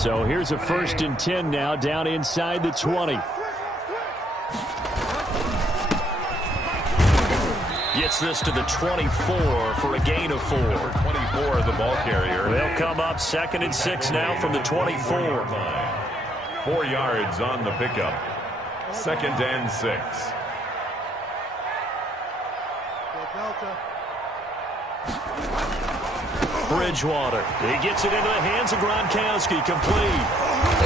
So here's a 1st and 10 now, down inside the 20. Gets this to the 24 for a gain of 4. 24, the ball carrier. They'll come up 2nd and 6 now from the 24. 4 yards on the pickup. 2nd and 6. Bridgewater. He gets it into the hands of Gronkowski. Complete.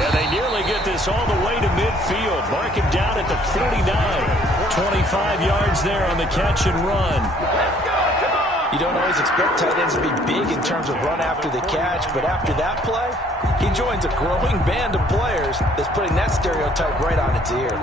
And they nearly get this all the way to midfield. Mark him down at the 49. 25 yards there on the catch and run. You don't always expect tight ends to be big in terms of run after the catch, but after that play, he joins a growing band of players that's putting that stereotype right on its ear.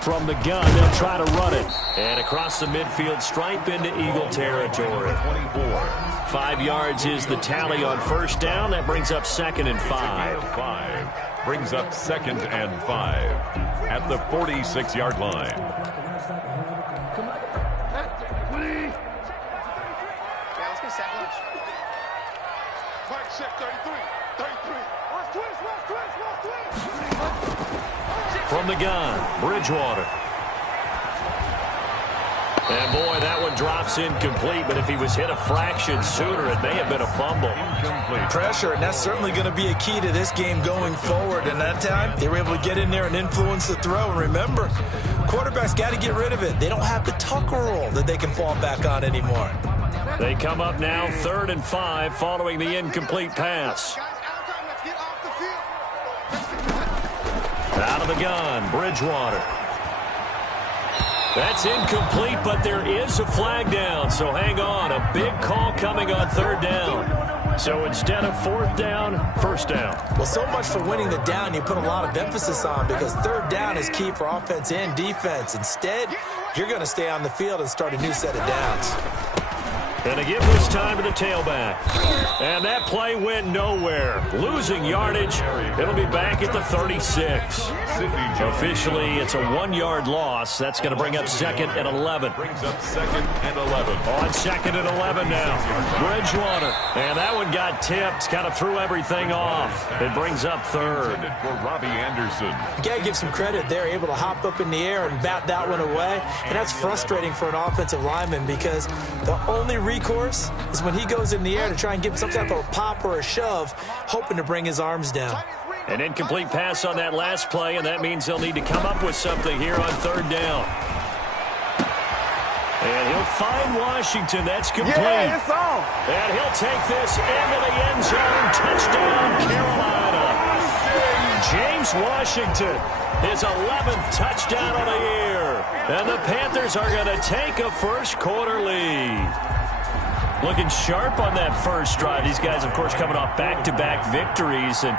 From the gun, they'll try to run it. And across the midfield stripe into Eagle territory. 24. 5 yards is the tally on 1st down. That brings up 2nd and 5. Brings up 2nd and 5 at the 46-yard line. Let's get set lunch. Fight check 33. 33. Watch twist, watch twist, watch twist. From the gun, Bridgewater. And boy, that one drops incomplete, but if he was hit a fraction sooner, it may have been a fumble. Incomplete. Pressure, and that's certainly going to be a key to this game going forward. And that time, they were able to get in there and influence the throw. And remember, quarterbacks got to get rid of it. They don't have the tucker roll that they can fall back on anymore. They come up now 3rd and 5 following the incomplete pass. Out of the gun, Bridgewater. That's incomplete, but there is a flag down, so hang on. A big call coming on 3rd down. So instead of 4th down, 1st down. Well, so much for winning the down you put a lot of emphasis on, because 3rd down is key for offense and defense. Instead, you're going to stay on the field and start a new set of downs. And to give this time to the tailback. And that play went nowhere. Losing yardage. It'll be back at the 36. Officially, it's a 1-yard loss. That's going to bring up 2nd and 11. Brings up 2nd and 11. On 2nd and 11 now. Bridgewater. And that one got tipped. Kind of threw everything off. It brings up 3rd. For Robbie Anderson. You got to give some credit. They're able to hop up in the air and bat that one away. And that's frustrating for an offensive lineman, because the only recourse is when he goes in the air to try and give some type of a pop or a shove, hoping to bring his arms down. An incomplete pass on that last play, and that means they'll need to come up with something here on 3rd down. And he'll find Washington. That's complete. Yeah, it's on. And he'll take this into the end zone. Touchdown, Carolina. James Washington, his 11th touchdown of the year. And the Panthers are going to take a first-quarter lead. Looking sharp on that first drive. These guys, of course, coming off back-to-back victories, and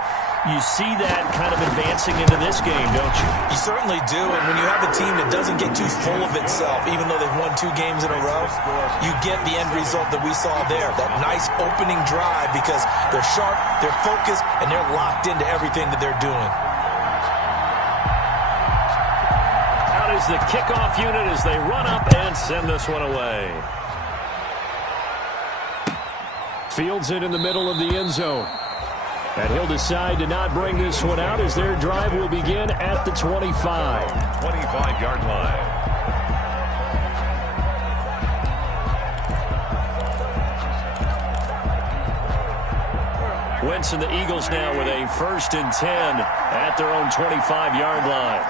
you see that kind of advancing into this game, don't you? You certainly do, and when you have a team that doesn't get too full of itself, even though they've won 2 games in a row, you get the end result that we saw there, that nice opening drive, because they're sharp, they're focused, and they're locked into everything that they're doing. Out is the kickoff unit as they run up and send this one away. Fields it in the middle of the end zone. And he'll decide to not bring this one out as their drive will begin at the 25. 25-yard line. Wentz and the Eagles now with a 1st and 10 at their own 25-yard line.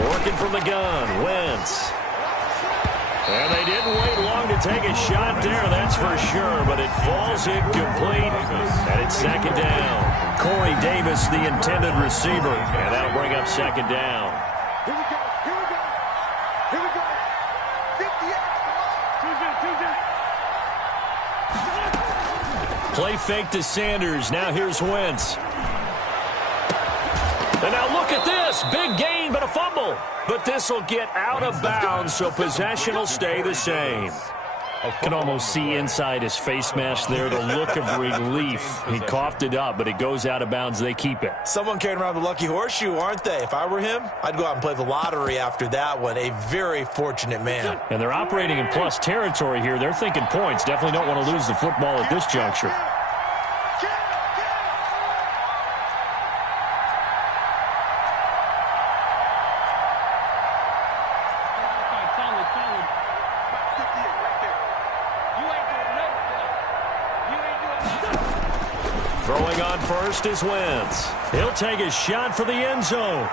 Working from the gun, Wentz. And they didn't wait long to take a shot there, that's for sure, but it falls incomplete, and it's 2nd down. Corey Davis, the intended receiver, and that'll bring up 2nd down. Here we go, here we go, here we go. 58. Play fake to Sanders, now here's Wentz. And now look at this. Big gain, but a fumble. But this will get out of bounds, so possession will stay the same. Can almost see inside his face mask there the look of relief. He coughed it up, but it goes out of bounds. They keep it. Someone carrying around the lucky horseshoe, aren't they? If I were him, I'd go out and play the lottery after that one. A very fortunate man. And they're operating in plus territory here. They're thinking points. Definitely don't want to lose the football at this juncture. Throwing on first is Wentz. He'll take a shot for the end zone.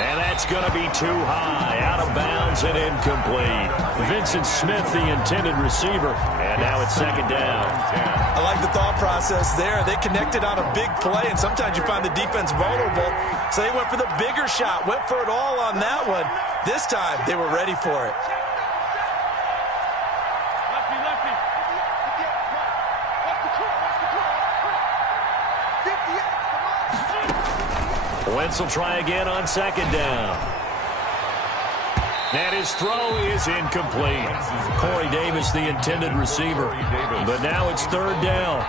And that's going to be too high, out of bounds and incomplete. Vincent Smith, the intended receiver. And now it's second down. I like the thought process there. They connected on a big play, and sometimes you find the defense vulnerable. So they went for the bigger shot, went for it all on that one. This time, they were ready for it. Wentz will try again on second down. And his throw is incomplete. Corey Davis, the intended receiver. But now it's third down.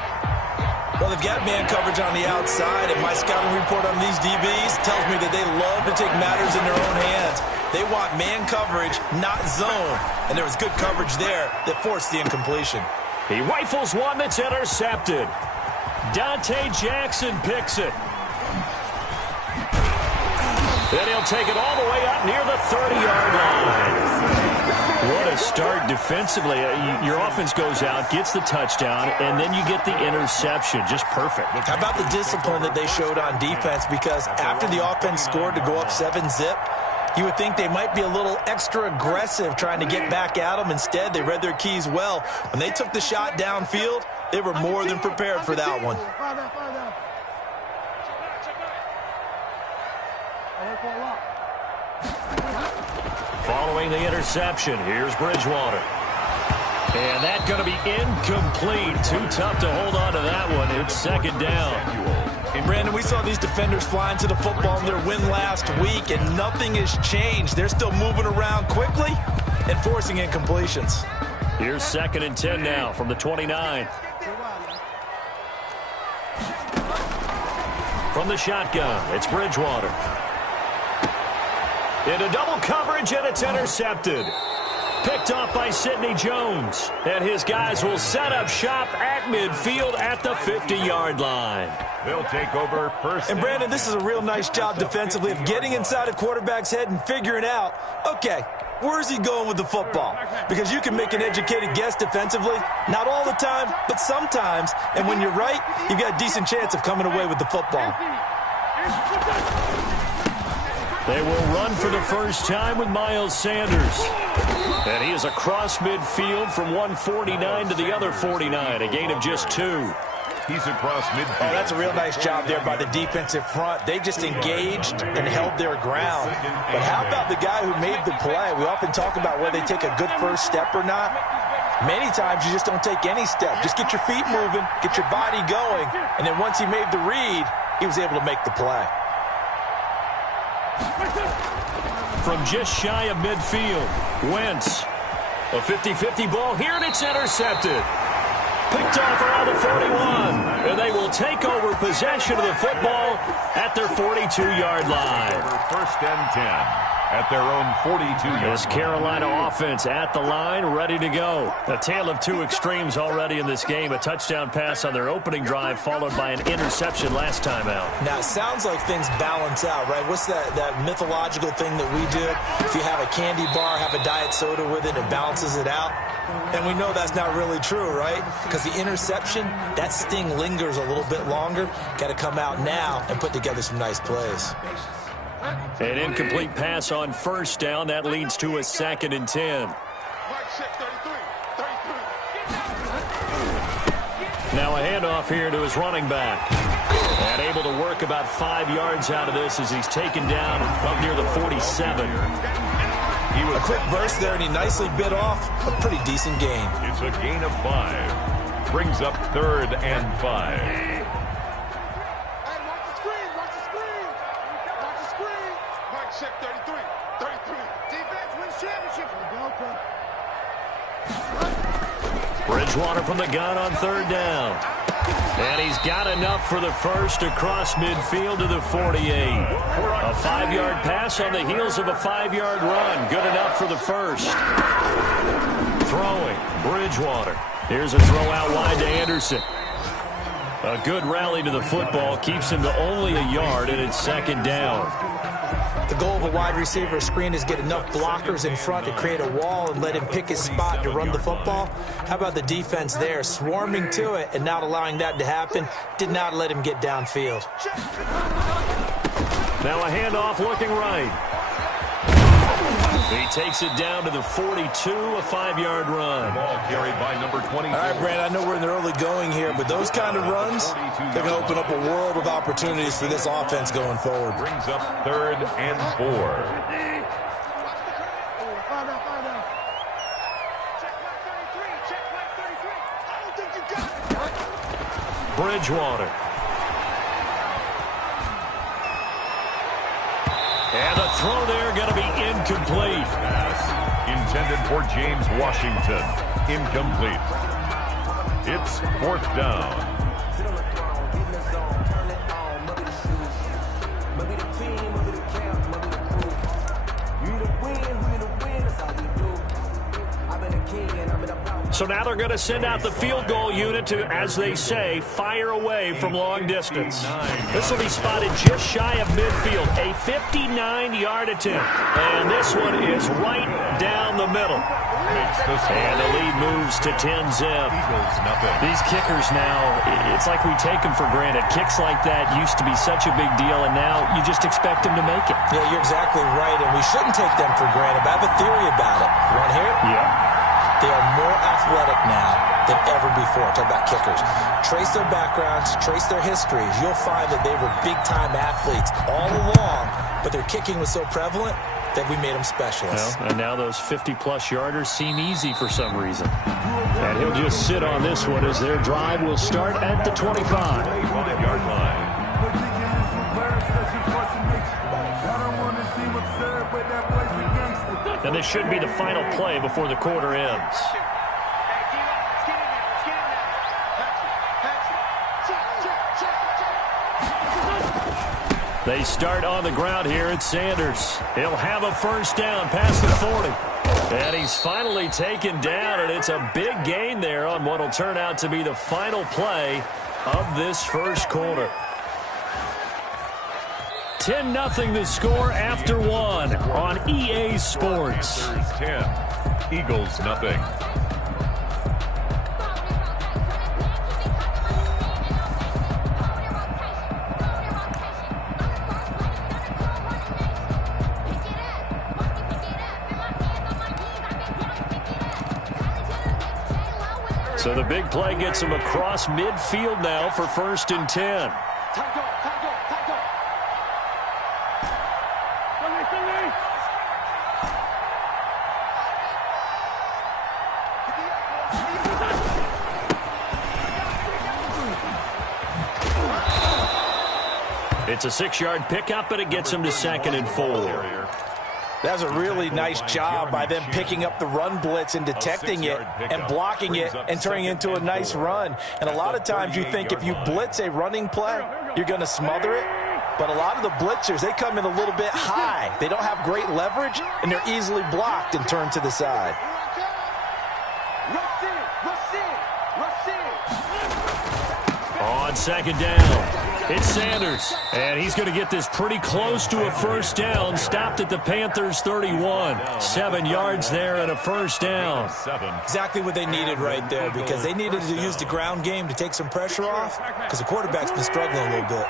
Well, they've got man coverage on the outside, and my scouting report on these DBs tells me that they love to take matters in their own hands. They want man coverage, not zone. And there was good coverage there that forced the incompletion. He rifles one that's intercepted. Dante Jackson picks it. Then he'll take it all the way up near the 30-yard line. What a start defensively. Your offense goes out, gets the touchdown, and then you get the interception. Just perfect. How about the discipline that they showed on defense? Because after the offense scored to go up 7-zip, you would think they might be a little extra aggressive trying to get back at them. Instead, they read their keys well. When they took the shot downfield, they were more than prepared for that one. Following the interception, here's Bridgewater. And that's going to be incomplete. Too tough to hold on to that one. It's second down. And Brandon, we saw these defenders flying to the football in their win last week, and nothing has changed. They're still moving around quickly and forcing incompletions. Here's second and 10 now from the 29. From the shotgun, it's Bridgewater. Into double coverage, and it's intercepted. Picked off by Sidney Jones. And his guys will set up shop at midfield at the 50-yard line. They'll take over first. And Brandon, this is a real nice job defensively of getting inside a quarterback's head and figuring out, okay, where's he going with the football? Because you can make an educated guess defensively, not all the time, but sometimes. And when you're right, you've got a decent chance of coming away with the football. They will run for the first time with Miles Sanders. And he is across midfield from 149 to the other 49, a gain of just 2. He's across midfield. Oh, that's a real nice job there by the defensive front. They just engaged and held their ground. But how about the guy who made the play? We often talk about whether they take a good first step or not. Many times you just don't take any step. Just get your feet moving, get your body going, and then once he made the read, he was able to make the play. From just shy of midfield, Wentz. A 50-50 ball here, and it's intercepted. Picked off around the 41. And they will take over possession of the football at their 42-yard line. First and 10 at their own 42-yard This Carolina offense at the line, ready to go. A tale of two extremes already in this game. A touchdown pass on their opening drive, followed by an interception last time out. Now, it sounds like things balance out, right? What's that mythological thing that we do? If you have a candy bar, have a diet soda with it, it balances it out. And we know that's not really true, right? Because the interception, that sting lingers a little bit longer. Got to come out now and put together some nice plays. An incomplete pass on first down. That leads to a second and 10. Now a handoff here to his running back. And able to work about 5 yards out of this as he's taken down up near the 47. A quick burst there, and he nicely bit off a pretty decent gain. It's a gain of 5. Brings up third and 5. check, 33. 33. Defense wins championship. Bridgewater from the gun on third down. And he's got enough for the first across midfield to the 48. A 5-yard pass on the heels of a 5-yard run. Good enough for the first. Throwing, Bridgewater. Here's a throw out wide to Anderson. A good rally to the football keeps him to only a yard, and it's second down. The goal of a wide receiver screen is get enough blockers in front to create a wall and let him pick his spot to run the football. How about the defense there, swarming to it and not allowing that to happen? Did not let him get downfield. Now a handoff looking right. He takes it down to the 42, a 5-yard run. Ball carried by number 20. All right, Brandon, I know we're in the early going here, but those kind of runs, they're going to open up a world of opportunities for this offense going forward. Brings up 3rd and 4. Bridgewater. And the throw there going to be incomplete. Pass intended for James Washington. Incomplete. It's 4th down. So now they're going to send out the field goal unit to, as they say, fire away from long distance. This will be spotted just shy of midfield, a 59-yard attempt. And this one is right down the middle. And the lead moves to 10-zip. These kickers now, it's like we take them for granted. Kicks like that used to be such a big deal, and now you just expect them to make it. Yeah, you're exactly right, and we shouldn't take them for granted. But I have a theory about it. You want to hear it? Yeah. They are more athletic now than ever before. Talk about kickers. Trace their backgrounds, trace their histories. You'll find that they were big-time athletes all along, but their kicking was so prevalent that we made them specialists. Well, and now those 50-plus yarders seem easy for some reason. And he'll just sit on this one as their drive will start at the 25. 5-yard line. And this should be the final play before the quarter ends. They start on the ground here at Sanders. He'll have a first down past the 40. And he's finally taken down, and it's a big gain there on what will turn out to be the final play of this first quarter. 10-0 the score after one on EA Sports. Panthers 10, Eagles nothing. So the big play gets him across midfield now for 1st and 10. It's a 6-yard pickup, but it gets him to 2nd and 4. That was a really nice job by them picking up the run blitz and detecting it and blocking it and turning it into a nice run. And a lot of times you think if you blitz a running play, you're going to smother it. But a lot of the blitzers, they come in a little bit high. They don't have great leverage, and they're easily blocked and turned to the side. On 2nd down. It's Sanders, and he's going to get this pretty close to a first down. Stopped at the Panthers' 31. 7 yards there and a first down. Exactly what they needed right there, because they needed to use the ground game to take some pressure off, because the quarterback's been struggling a little bit.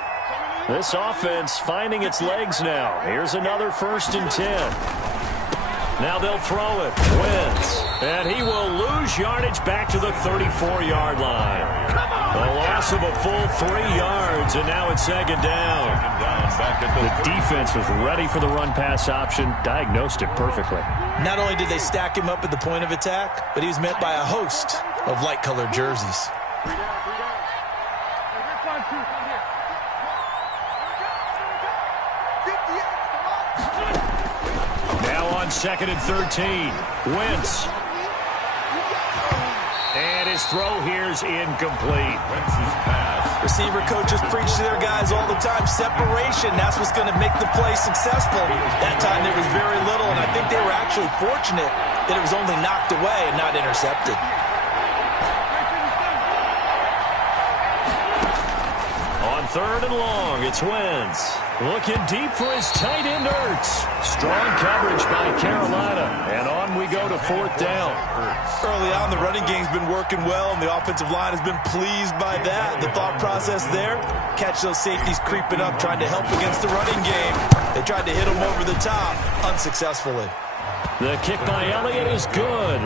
This offense finding its legs now. Here's another 1st and 10. Now they'll throw it. Wentz. And he will lose yardage back to the 34-yard line. A loss of a full 3 yards, and now it's 2nd down. The defense was ready for the run-pass option, diagnosed it perfectly. Not only did they stack him up at the point of attack, but he was met by a host of light-colored jerseys. 2nd and 13. Wentz. And his throw here is incomplete. Wentz's pass. Receiver coaches preach to their guys all the time. Separation, that's what's going to make the play successful. That time there was very little, and I think they were actually fortunate that it was only knocked away and not intercepted. On 3rd and long, it's Wentz. Looking deep for his tight end, Ertz. Strong coverage by Carolina. And on we go to 4th down. Early on, the running game's been working well, and the offensive line has been pleased by that. The thought process there, catch those safeties creeping up, trying to help against the running game. They tried to hit them over the top, unsuccessfully. The kick by Elliott is good.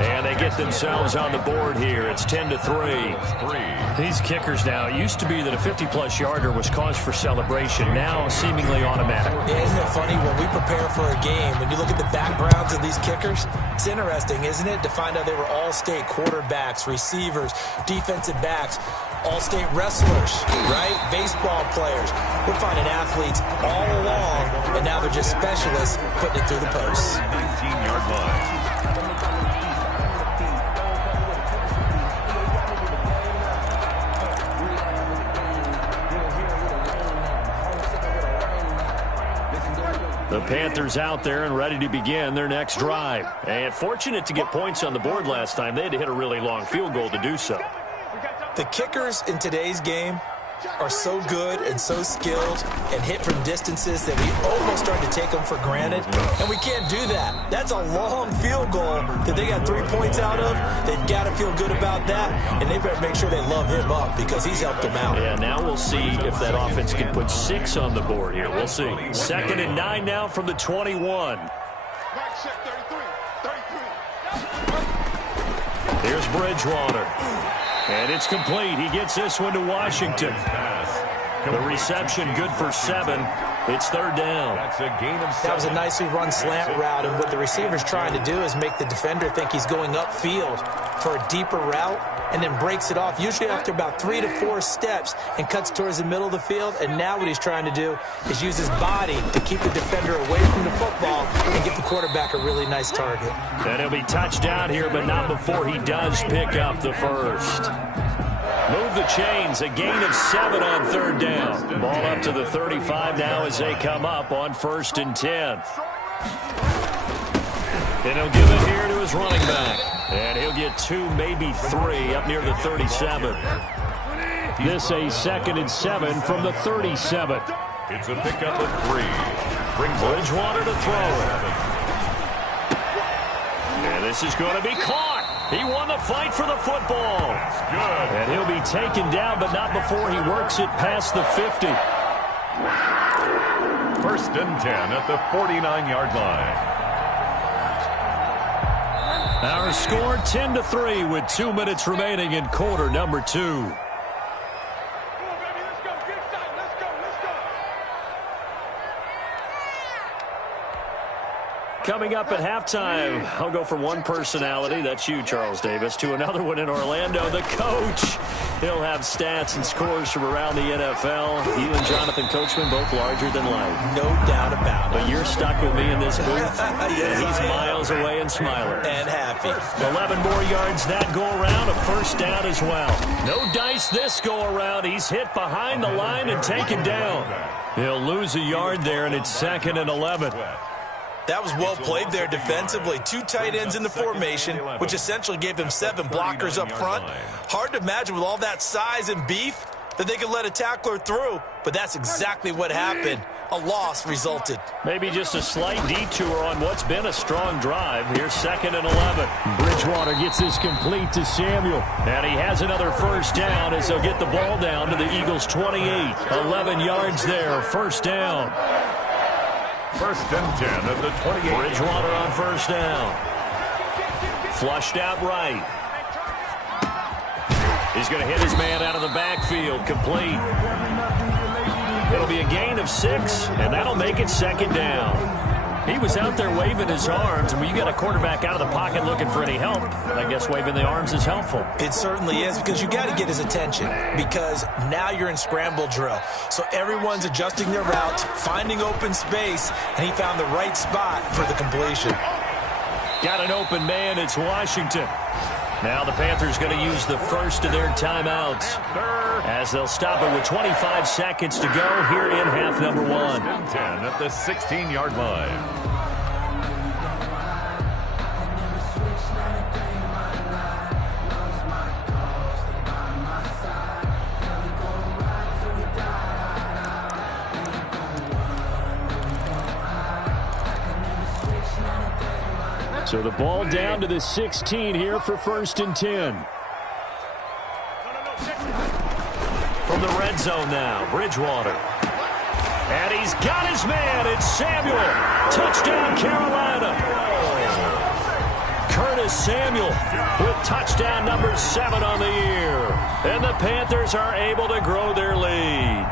And they get themselves on the board here. It's 10-3. These kickers now, it used to be that a 50-plus yarder was cause for celebration. Now seemingly automatic. Yeah, isn't it funny when we prepare for a game, when you look at the backgrounds of these kickers, it's interesting, isn't it, to find out they were all-state quarterbacks, receivers, defensive backs, all-state wrestlers, right? Baseball players. We're finding athletes all along, and now they're just specialists putting it through the posts. 19-yard line. The Panthers out there and ready to begin their next drive. And fortunate to get points on the board last time. They had to hit a really long field goal to do so. The kickers in today's game are so good and so skilled and hit from distances that we almost start to take them for granted, and we can't do that. That's a long field goal that they got 3 points out of. They've got to feel good about that, and they better make sure they love him up because he's helped them out. Yeah, now we'll see if that offense can put 6 on the board here. We'll see. 2nd and 9 now from the 21. Here's Bridgewater. And it's complete. He gets this one to Washington. The reception good for 7. It's 3rd down. That's a gain of 7. That was a nicely run slant route, and what the receiver's trying to do is make the defender think he's going upfield for a deeper route and then breaks it off, usually after about 3 to 4 steps, and cuts towards the middle of the field. And now what he's trying to do is use his body to keep the defender away from the football and give the quarterback a really nice target. And he'll be touchdown here, but not before he does pick up the first. Move the chains, a gain of 7 on 3rd down. Ball up to the 35 now as they come up on 1st and 10. And he'll give it here to his running back. And he'll get 2, maybe 3 up near the 37. This a 2nd and 7 from the 37. It's a pickup of 3. Brings Bridgewater to throw it. And this is going to be caught. He won the fight for the football. good. And he'll be taken down, but not before he works it past the 50. 1st and 10 at the 49-yard line. Our score 10-3 with 2 minutes remaining in quarter number 2. Coming up at halftime, I'll go from one personality, that's you, Charles Davis, to another one in Orlando, the coach. He'll have stats and scores from around the NFL. You and Jonathan Coachman, both larger than life. No doubt about it. But you're stuck with me in this booth, Yes, and he's I am. miles away and smiling. And happy. 11 more yards that go around, a first down as well. No dice this go around. He's hit behind the line and taken down. He'll lose a yard there, and it's 2nd and 11. That was well played there defensively. 2 tight ends in the formation, which essentially gave them 7 blockers up front. Hard to imagine with all that size and beef that they could let a tackler through, but that's exactly what happened. A loss resulted. Maybe just a slight detour on what's been a strong drive. Here's 2nd and 11. Bridgewater gets this complete to Samuel. And he has another first down as they'll get the ball down to the Eagles' 28. 11 yards there, first down. 1st and 10 at the 28. Bridgewater on first down. Flushed out right. He's going to hit his man out of the backfield. Complete. It'll be a gain of 6, and that'll make it 2nd down. He was out there waving his arms, and when you got a quarterback out of the pocket looking for any help, I guess waving the arms is helpful. It certainly is, because you got to get his attention, because now you're in scramble drill. So everyone's adjusting their routes, finding open space, and he found the right spot for the completion. Got an open man. It's Washington. Now the Panthers going to use the first of their timeouts as they'll stop it with 25 seconds to go here in half number 1. 10 at the 16-yard line. So the ball down to the 16 here for 1st and 10. From the red zone now, Bridgewater. And he's got his man. It's Samuel. Touchdown, Carolina. Curtis Samuel with touchdown number 7 on the year. And the Panthers are able to grow their lead.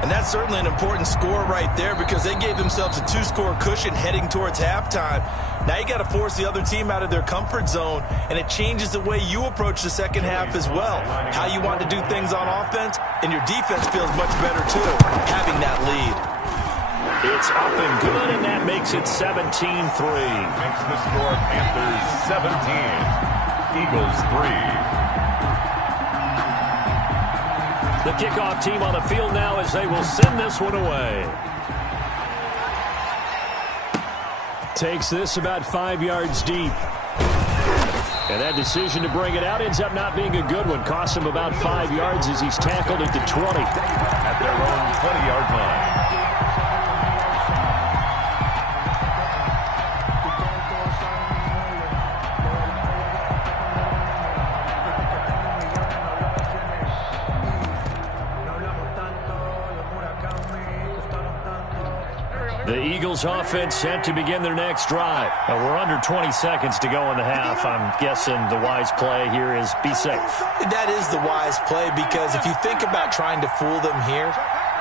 And that's certainly an important score right there, because they gave themselves a 2-score cushion heading towards halftime. Now you got to force the other team out of their comfort zone, and it changes the way you approach the second half as well. How you want to do things on offense, and your defense feels much better too, having that lead. It's up and good, and that makes it 17-3. Makes the score Panthers 17, Eagles 3. The kickoff team on the field now as they will send this one away. Takes this about 5 yards deep. And that decision to bring it out ends up not being a good one. Costs him about 5 yards as he's tackled at the 20. At their own 20-yard line. The Eagles offense set to begin their next drive. We're under 20 seconds to go in the half. I'm guessing the wise play here is be safe. That is the wise play, because if you think about trying to fool them here,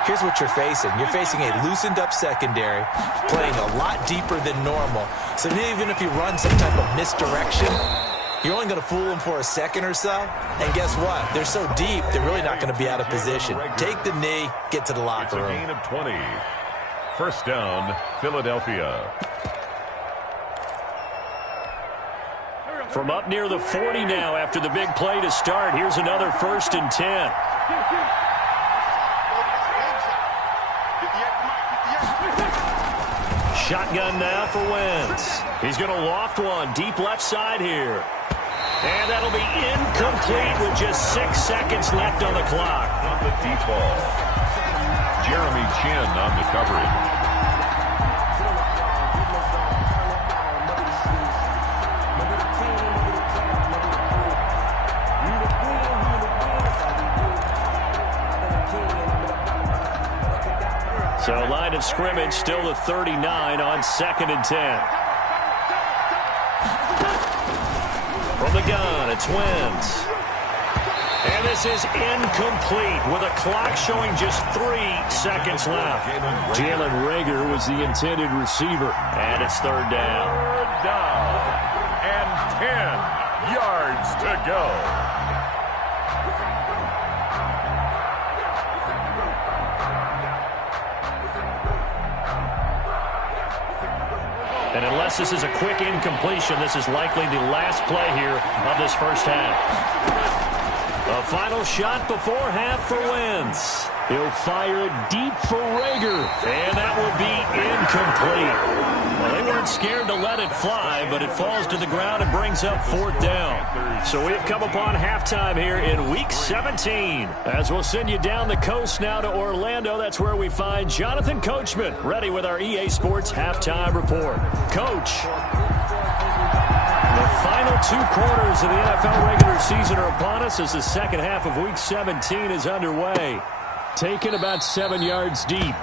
here's what you're facing. You're facing a loosened up secondary, playing a lot deeper than normal. So even if you run some type of misdirection, you're only going to fool them for a second or so. And guess what? They're so deep, they're really not going to be out of position. Take the knee, get to the locker room. It's a gain of 20. First down, Philadelphia. From up near the 40 now after the big play to start. Here's another 1st and 10. Shotgun now for Wentz. He's going to loft one deep left side here. And that'll be incomplete with just 6 seconds left on the clock. On the deep ball, Jeremy Chin on the coverage. So line of scrimmage still the 39 on 2nd and 10. From the gun, it's Wentz. And this is incomplete with a clock showing just 3 seconds left. Jalen Reagor was the intended receiver. And it's 3rd down. 3rd down and 10 yards to go. And unless this is a quick incompletion, this is likely the last play here of this first half. A final shot before half for Wentz. He'll fire it deep for Reagor, and that will be incomplete. Well, they weren't scared to let it fly, but it falls to the ground and brings up 4th down. So we have come upon halftime here in Week 17. As we'll send you down the coast now to Orlando, that's where we find Jonathan Coachman, ready with our EA Sports Halftime Report. Coach, the final 2 quarters of the NFL regular season are upon us as the second half of Week 17 is underway. Taken about 7 yards deep.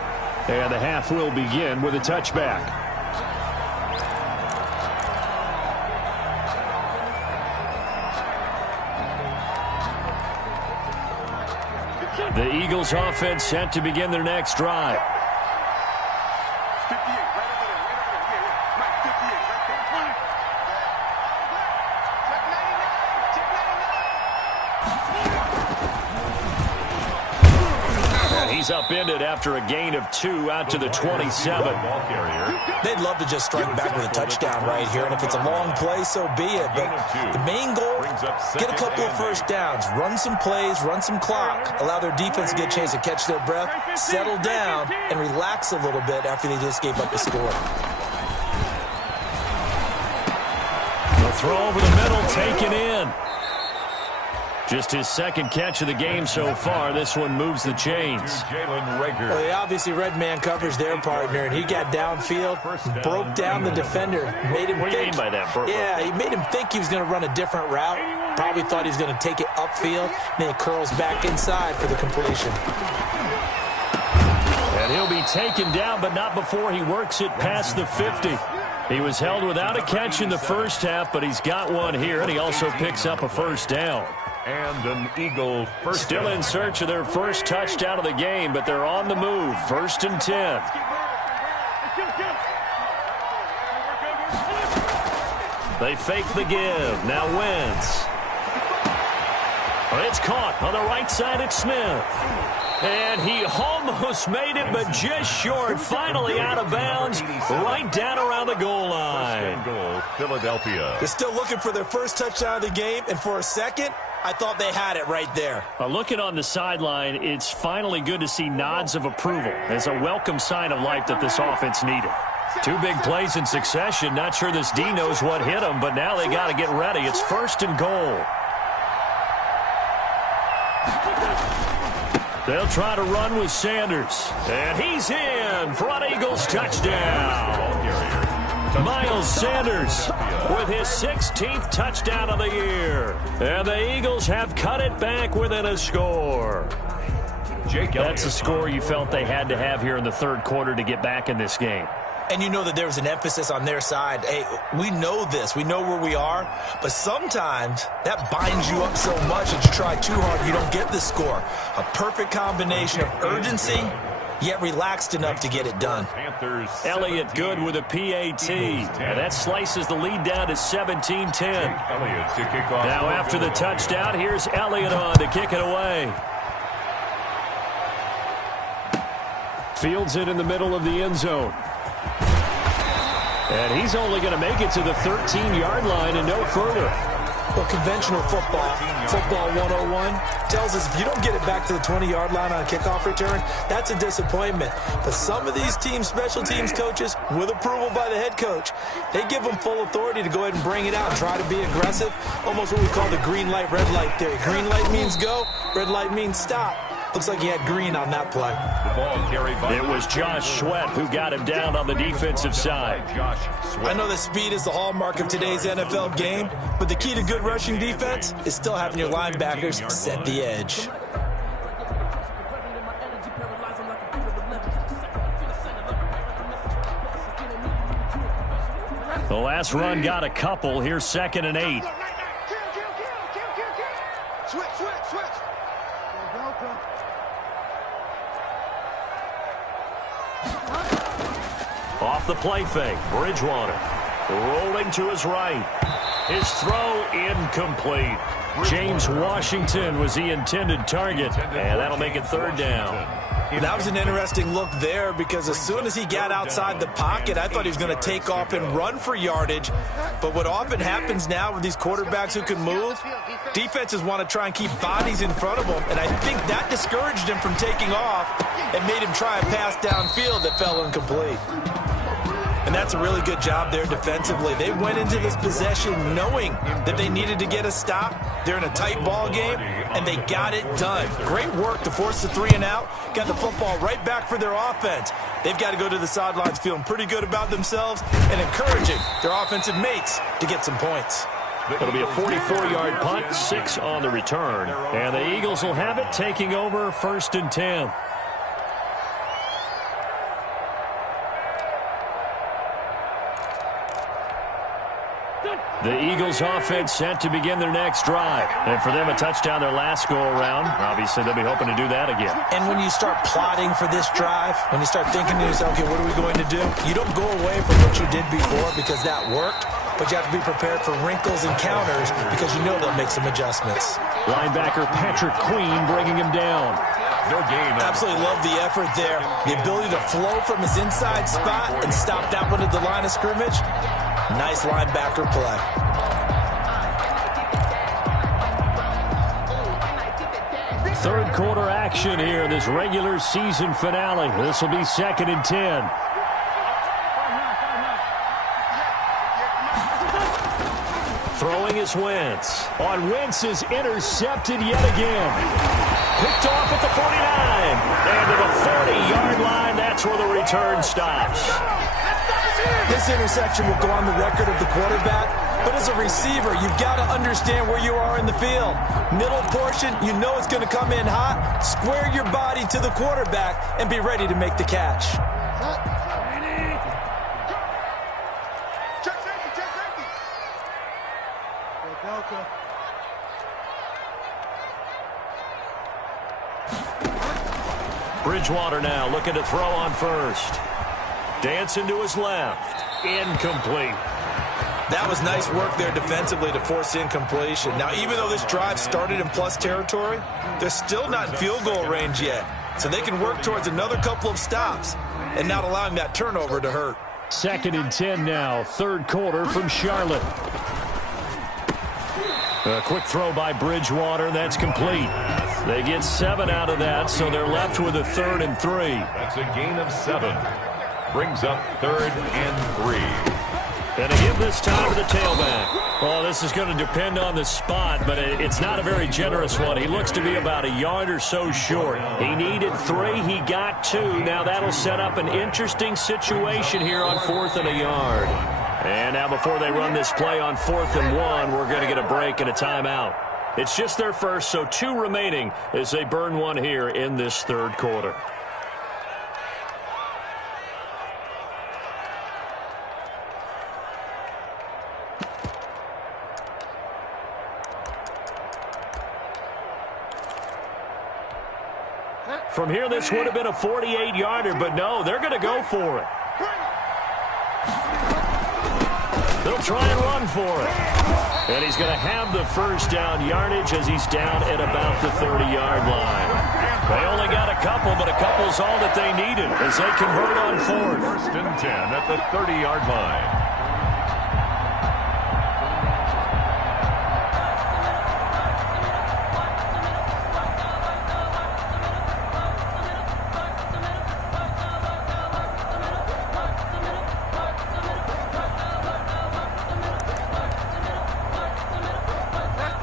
And the half will begin with a touchback. The Eagles offense set to begin their next drive. He's upended after a gain of 2 out to the 27. They'd love to just strike back with a touchdown right here, and if it's a long play, so be it. But the main goal, get a couple of first downs, run some plays, run some clock, allow their defense to get a chance to catch their breath, settle down, and relax a little bit after they just gave up the score. The throw over the middle, taken in. Just his second catch of the game so far. This one moves the chains. Well, they obviously read man coverage their partner, and he got downfield, broke down the defender, made him think. What do you mean by that, Burpo? Yeah, he made him think he was going to run a different route. Probably thought he was going to take it upfield, and then he curls back inside for the completion. And he'll be taken down, but not before he works it past the 50. He was held without a catch in the first half, but he's got one here, and he also picks up a first down. And an Eagle first Still down. in search of their first touchdown of the game, but they're on the move. 1st and 10. They fake the give. Now Wentz. It's caught on the right side. It's Smith. And he almost made it, but just short. Finally out of bounds, right down around the goal line. First and goal, Philadelphia. They're still looking for their first touchdown of the game, and for a second, I thought they had it right there. Looking on the sideline, it's finally good to see nods of approval. It's a welcome sign of life that this offense needed. 2 big plays in succession. Not sure this D knows what hit him, but now they got to get ready. It's 1st and goal. They'll try to run with Sanders. And he's in. Front Eagles touchdown. Miles Sanders with his 16th touchdown of the year. And the Eagles have cut it back within a score. That's a score you felt they had to have here in the 3rd quarter to get back in this game. And you know that there was an emphasis on their side. Hey, we know this. We know where we are. But sometimes that binds you up so much that you try too hard, you don't get the score. A perfect combination of urgency, yet relaxed enough to get it done. Elliott good with a PAT. And that slices the lead down to 17-10. Now after the touchdown, here's Elliott on to kick it away. Fields it in the middle of the end zone. And he's only going to make it to the 13-yard line and no further. Well, conventional football 101, tells us if you don't get it back to the 20-yard line on a kickoff return, that's a disappointment. But some of these teams, special teams coaches, with approval by the head coach, they give them full authority to go ahead and bring it out and try to be aggressive, almost what we call the green light, red light theory. Green light means go, red light means stop. Looks like he had green on that play. The ball carried by It was Josh Sweat who got him down on the defensive side. I know that speed is the hallmark of today's NFL game, but the key to good rushing defense is still having your linebackers set the edge. The last run got a couple. Here's 2nd and 8. Switch. Off the play fake, Bridgewater rolling to his right. His throw incomplete. James Washington was the intended target, and that'll make it 3rd down. That was an interesting look there because as soon as he got outside the pocket, I thought he was going to take off and run for yardage. But what often happens now with these quarterbacks who can move, defenses want to try and keep bodies in front of them, and I think that discouraged him from taking off and made him try a pass downfield that fell incomplete. And that's a really good job there defensively. They went into this possession knowing that they needed to get a stop. They're in a tight ball game, and they got it done. Great work to force the 3 and out. Got the football right back for their offense. They've got to go to the sidelines feeling pretty good about themselves and encouraging their offensive mates to get some points. It'll be a 44-yard punt, 6 on the return. And the Eagles will have it, taking over 1st and 10. The Eagles offense set to begin their next drive. And for them, a touchdown their last go-around. Obviously, they'll be hoping to do that again. And when you start plotting for this drive, when you start thinking to yourself, okay, what are we going to do? You don't go away from what you did before because that worked, but you have to be prepared for wrinkles and counters because you know they'll make some adjustments. Linebacker Patrick Queen bringing him down. No gain. Absolutely love the effort there. The ability to flow from his inside spot and stop that one at the line of scrimmage. Nice linebacker play. Third quarter action here in this regular season finale. This will be 2nd and 10. Throwing is Wentz. On Wentz is intercepted yet again. Picked off at the 49. And to the 40-yard line, that's where the return stops. This interception will go on the record of the quarterback, but as a receiver, you've got to understand where you are in the field. Middle portion, you know it's going to come in hot. Square your body to the quarterback and be ready to make the catch. Bridgewater now looking to throw on first. Dancing to his left. Incomplete. That was nice work there defensively to force incompletion. Now, even though this drive started in plus territory, they're still not in field goal range yet. So they can work towards another couple of stops and not allowing that turnover to hurt. 2nd and 10 now. Third quarter from Charlotte. A quick throw by Bridgewater. That's complete. They get 7 out of that, so they're left with a 3rd and 3. That's a gain of 7. Brings up 3rd and 3. And again this time to the tailback. Oh, this is going to depend on the spot, but it's not a very generous one. He looks to be about a yard or so short. He needed 3. He got 2. Now that'll set up an interesting situation here on 4th and a yard. And now before they run this play on 4th and 1, we're going to get a break and a timeout. It's just their first, so 2 remaining as they burn 1 here in this third quarter. From here, this would have been a 48-yarder, but no, they're going to go for it. They'll try and run for it. And he's going to have the first down yardage as he's down at about the 30-yard line. They only got a couple, but a couple's all that they needed as they convert on 4th. 1st and 10 at the 30-yard line.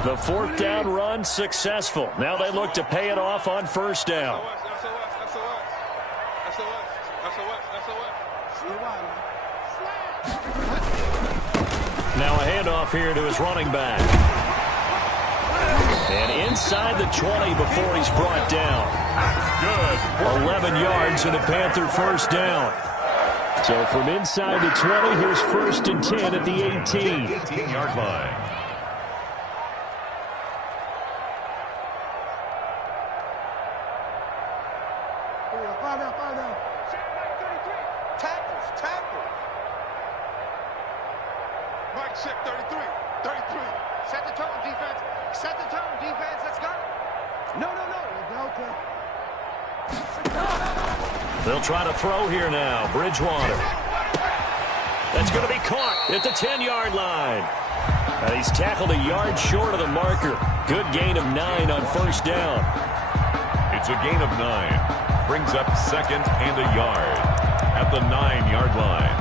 The 4th down run successful. Now they look to pay it off on 1st down. Now a handoff here to his running back. And inside the 20 before he's brought down. Good. 11 yards and a Panther 1st down. So from inside the 20, here's 1st and 10 at the 18. 18-yard line. They'll try to throw here now. Bridgewater. That's going to be caught at the 10-yard line. And he's tackled a yard short of the marker. Good gain of 9 on 1st down. It's a gain of 9. Brings up 2nd and a yard at the 9-yard line.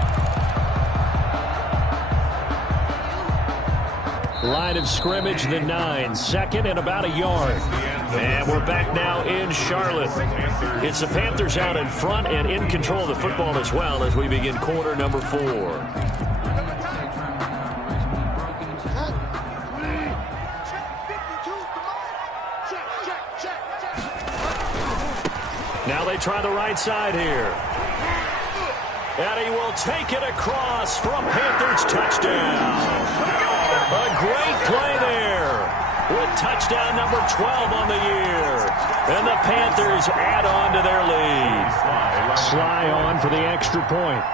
Line of scrimmage, the 9. 2nd and about a yard. And we're back now in Charlotte. It's the Panthers out in front and in control of the football as well as we begin quarter number 4. Now they try the right side here. And he will take it across for a Panthers touchdown. A great play there with touchdown number 12 on the year. And the Panthers add on to their lead. Sly on for the extra point.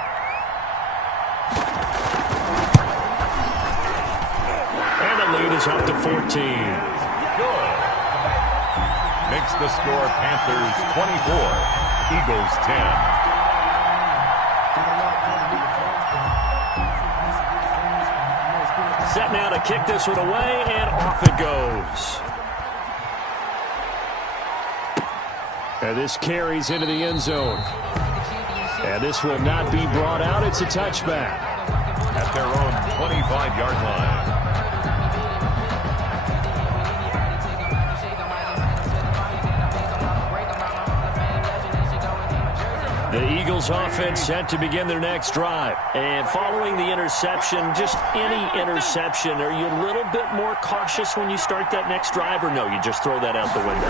And the lead is up to 14. Good. Makes the score Panthers 24, Eagles 10. Set now to kick this one away, and off it goes. And this carries into the end zone. And this will not be brought out. It's a touchback. At their own 25-yard line. The Eagles offense set to begin their next drive. And following the interception, just any interception, are you a little bit more cautious when you start that next drive, or no, you just throw that out the window?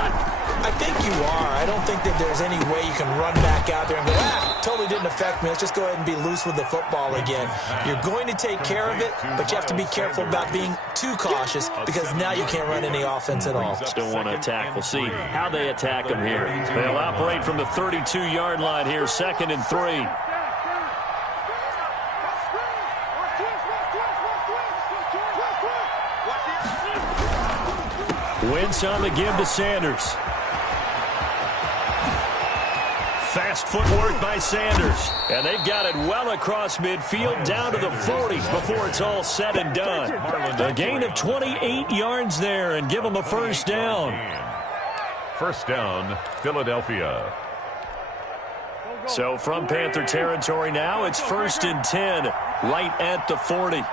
I think you are. I don't think that there's any way you can run back out there and go, totally didn't affect me. Let's just go ahead and be loose with the football again. You're going to take care of it, but you have to be careful about being too cautious because now you can't run any offense at all. Still want to attack. We'll see how they attack them here. They'll operate from the 32-yard line here, 2nd and 3. Wentz on the give to Sanders. Fast footwork by Sanders. And they've got it well across midfield down to the 40 before it's all said and done. A gain of 28 yards there and give them a first down. First down, Philadelphia. So from Panther territory now, it's 1st and 10 right at the 40.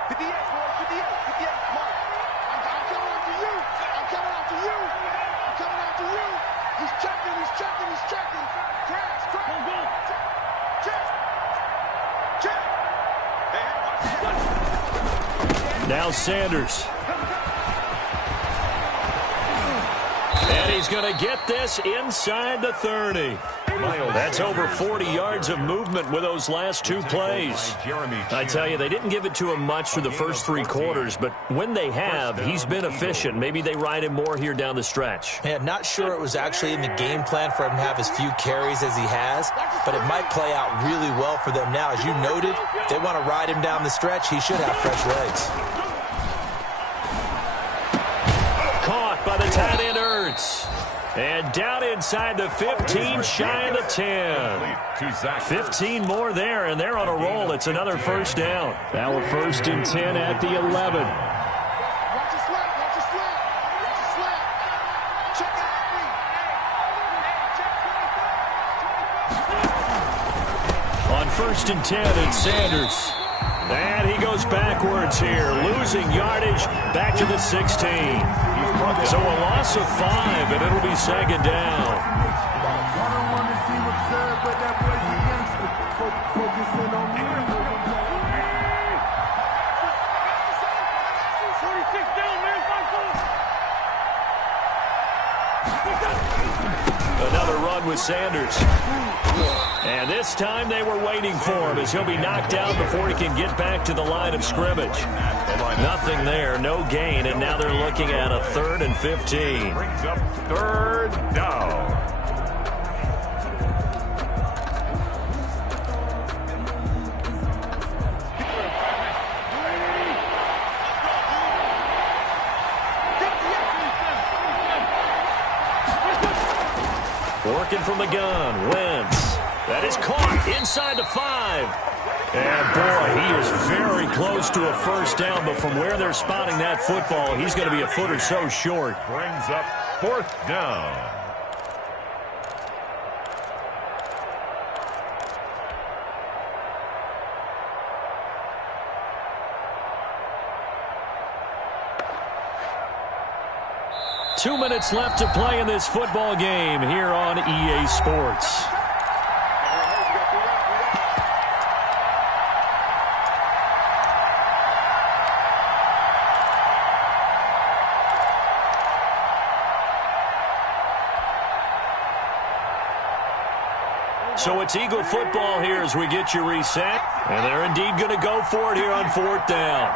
Now Sanders. And he's going to get this inside the 30. That's over 40 yards of movement with those last two plays. I tell you, they didn't give it to him much for the first 3 quarters, but when they have, he's been efficient. Maybe they ride him more here down the stretch. Yeah, not sure it was actually in the game plan for him to have as few carries as he has, but it might play out really well for them now. As you noted, if they want to ride him down the stretch, he should have fresh legs. Caught by the tight end, Ertz. And down inside the 15, shy of the 10. 15 more there, and they're on a roll. It's another first down. Now a 1st and 10 at the 11. On 1st and 10, it's Sanders. And he goes backwards here, losing yardage back to the 16. So a loss of 5, and it'll be 2nd down. Another run with Sanders. And this time they were waiting for him as he'll be knocked out before he can get back to the line of scrimmage. Nothing there, no gain, and now they're looking at a 3rd and 15. Brings up 3rd down. Working from the gun, Wentz. That is caught inside the 5. And, boy, he is very close to a first down, but from where they're spotting that football, he's going to be a foot or so short. Brings up 4th down. Two minutes left to play in this football game here on EA Sports. So it's Eagle football here as we get you reset. And they're indeed going to go for it here on 4th down.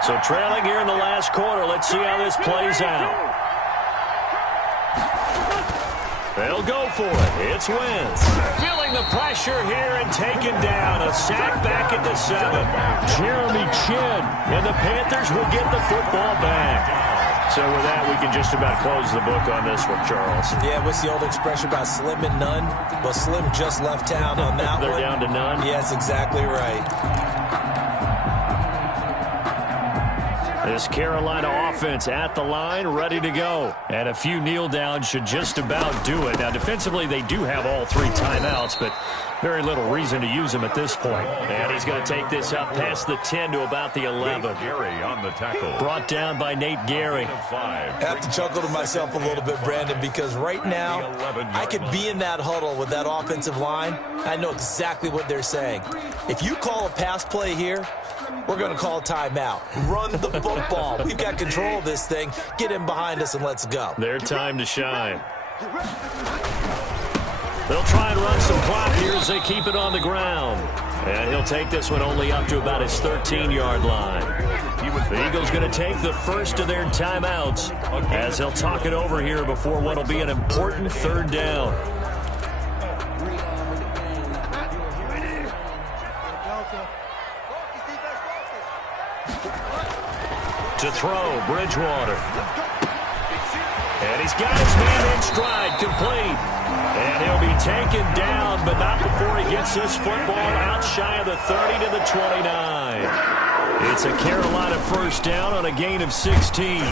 So trailing here in the last quarter. Let's see how this plays out. They'll go for it. It's Wentz. Feeling the pressure here and taken down. A sack back at the 7. Jeremy Chin. And the Panthers will get the football back. So with that, we can just about close the book on this one, Charles. Yeah, what's the old expression about slim and none? Well, Slim just left town on that They're one. down to none? Yes, exactly right. This Carolina offense at the line, ready to go. And a few kneel downs should just about do it. Now, defensively, they do have all 3 timeouts, but very little reason to use them at this point. And he's going to take this up past the 10 to about the 11. Gary on the tackle. Brought down by Nate Gary. I have to chuckle to myself a little bit, Brandon, because right now I could be in that huddle with that offensive line. I know exactly what they're saying. If you call a pass play here, we're going to call a timeout. Run the football. We've got control of this thing. Get in behind us and let's go. Their time to shine. They'll try and run some clock here as they keep it on the ground. And he'll take this one only up to about his 13-yard line. The Eagles going to take the first of their timeouts as they'll talk it over here before what will be an important 3rd down. To throw, Bridgewater. And he's got his man in stride, complete. And he'll be taken down, but not before he gets this football out shy of the 30 to the 29. It's a Carolina 1st down on a gain of 16.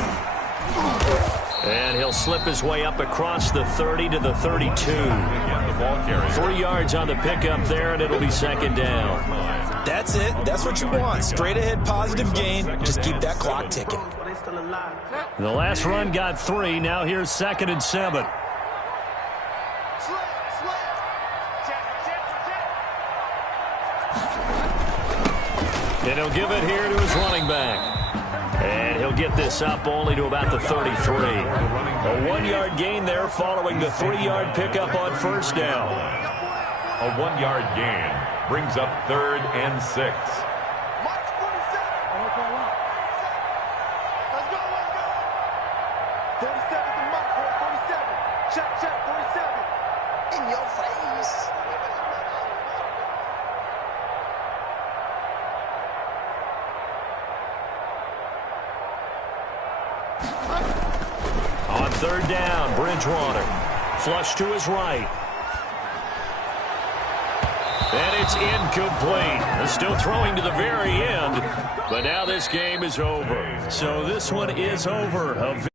And he'll slip his way up across the 30 to the 32. 3 yards on the pickup there, and it'll be 2nd down. That's it. That's what you want. Straight ahead positive gain. Just keep that clock ticking. The last run got 3. Now here's 2nd and 7. And he'll give it here to his running back. And he'll get this up only to about the 33. A 1-yard gain there following the 3-yard pickup on 1st down. A 1-yard gain brings up 3rd and 6. In your face. On 3rd down, Bridgewater. Flush to his right. And it's incomplete. Still throwing to the very end. But now this game is over. So this one is over.